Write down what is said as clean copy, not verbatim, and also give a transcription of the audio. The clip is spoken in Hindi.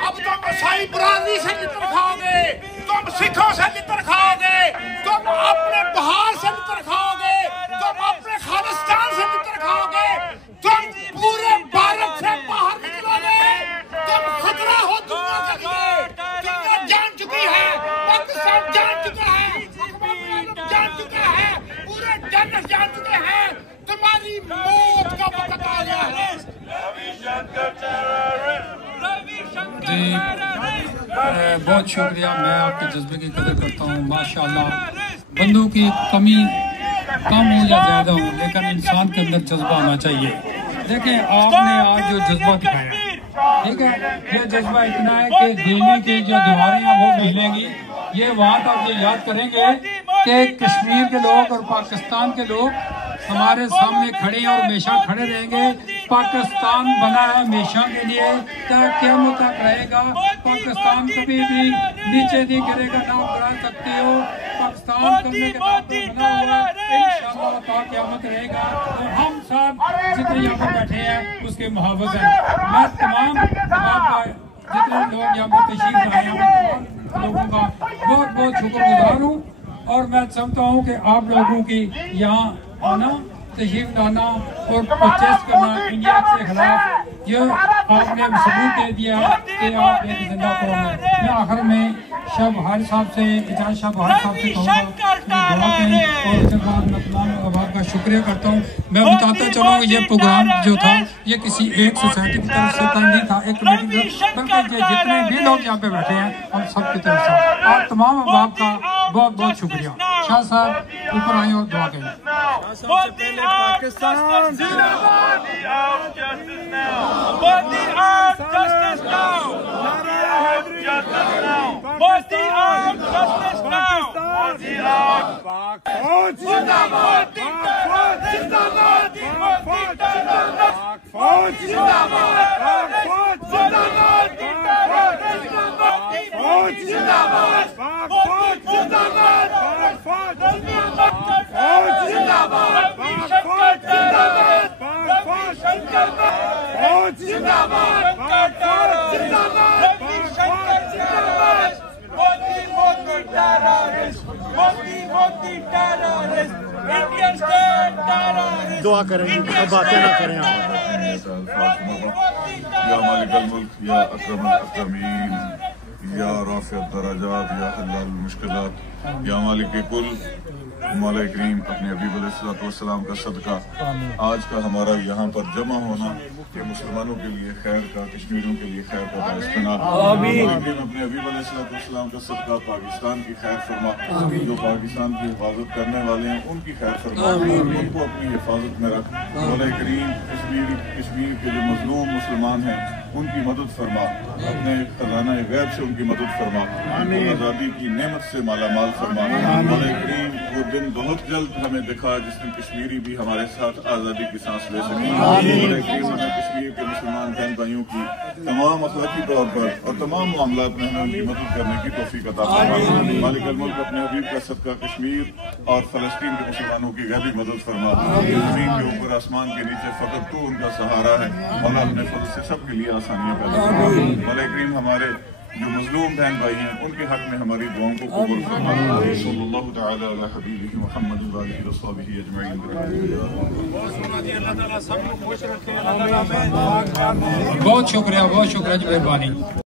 अब तुम ईसाई बरादरी से लितर खाओगे, तुम सिखों से लितर खाओगे, तुम अपने बिहार से लितर खाओगे, तुम अपने खालिस्तान से लितर खाओगे, तुम पूरे भारत से बाहर निकलोगे। तुम खतरा हो दुनिया के लिए। दुनिया जान चुकी है, पाकिस्तान जान चुका है, जान चुका है, पूरे जन्नत जान चुके हैं। तुम्हारी मौत का वक्त आ गया है। जी बहुत शुक्रिया। मैं आपके जज्बे की कदर करता हूँ। माशाल्लाह, बंदों की कमी कम हो या ज्यादा हो, लेकिन इंसान के अंदर जज्बा होना चाहिए। देखें, आपने आज जो जज्बा दिखाया, ठीक है, ये जज्बा इतना है कि दिल्ली की जो दीवारें हैं वो हिलेंगी। ये वहाँ तक ये याद करेंगे कि कश्मीर के लोग और पाकिस्तान के लोग हमारे सामने खड़े हैं और हमेशा खड़े रहेंगे। पाकिस्तान बना है हमेशा के लिए, क़यामत तक रहेगा। पाकिस्तान कभी भी नीचे नहीं गिरेगा, ना गिरा सकते हो। पाकिस्तान करने के बाद बना हुआ इंशाअल्लाह क़यामत रहेगा। और हम सब जितने यहाँ पर बैठे हैं उसके मुहावज हैं। मैं तमाम जितने लोग यहाँ पर तशरीफ लाए हैं लोगों का बहुत बहुत शुक्रगुजार हूँ। और मैं समझता हूँ कि आप लोगों की यहाँ आना, तशरीफ लाना और प्रोटेस्ट करना इंडिया के खिलाफ, ये आपने सबूत दे दिया कि आप एक जिंदा कौम है। मैं आखिर में शाह बहार साहब से, इजाज शाह बहार साहब से कहूँगा कि दुआ करें। और उसके बाद मैं तमाम अहबाब का शुक्रिया करता हूँ। मैं बताता चलूँ, ये प्रोग्राम जो था ये किसी एक सोसाइटी की तरफ से नहीं था, एक कमेटी की तरफ, बल्कि जितने भी लोग यहाँ पे बैठे हैं हम सब की तरफ से और तमाम अहबाब का बहुत बहुत शुक्रिया। शाह साहब ऊपर आए और दुआ करें। पाकिस्तान जिंदाबाद। दुआ करें, बातें ना करें। या मालिकल मुल्क, या अकरमल अकरमीन, या राफ़िअद दराजात, या हल्लाल मुश्किलात, या मालिक कुल, मौला करीम अपने हबीब अलैहिस्सलाम का सदका आज का हमारा यहाँ पर जमा होना ये मुसलमानों के लिए खैर का, कश्मीरियों के लिए खैर का बाइस बना। अपने हबीब अलैहिस्सलाम का सदका पाकिस्तान की खैर फरमा, जो पाकिस्तान की हिफाजत करने वाले हैं उनकी खैर फरमा, उनको अपनी हिफाजत में रख। मौला करीम कश्मीर के जो मजलूम मुसलमान हैं उनकी मदद फरमा, अपने खजाना गैब से उनकी मदद फरमा, आज़ादी की नेमत से मालामाल फरमा। मौला करीम वो दिन बहुत जल्द हमें दिखा जिस दिन कश्मीरी भी हमारे साथ आज़ादी की सांस ले सके। कश्मीर के मुसलमान बहन भाइयों की तमाम अखलाकी तौर पर और तमाम मामलात में हमें उनकी मदद करने की तौफीक अता फरमा। मालिक मुल्क अपने हबीब का सदका कश्मीर और फलस्तीन के मुसलमानों की गैबी मदद फरमा। जमीन के ऊपर आसमान के नीचे फकत तू उनका सहारा है और अपने फजल से सबके लिए आसानियाँ पैदा फरमा। मौला करीम हमारे जो मजलूम बहन भाई हैं उनके हक में हमारी दुआओं को कबूल फरमा। सल्लल्लाहु तआला अला हबीबिही मुहम्मद व आलिहि व अस्हाबिही अजमईन। बहुत शुक्रिया, बहुत शुक्रिया जी, मेहरबानी।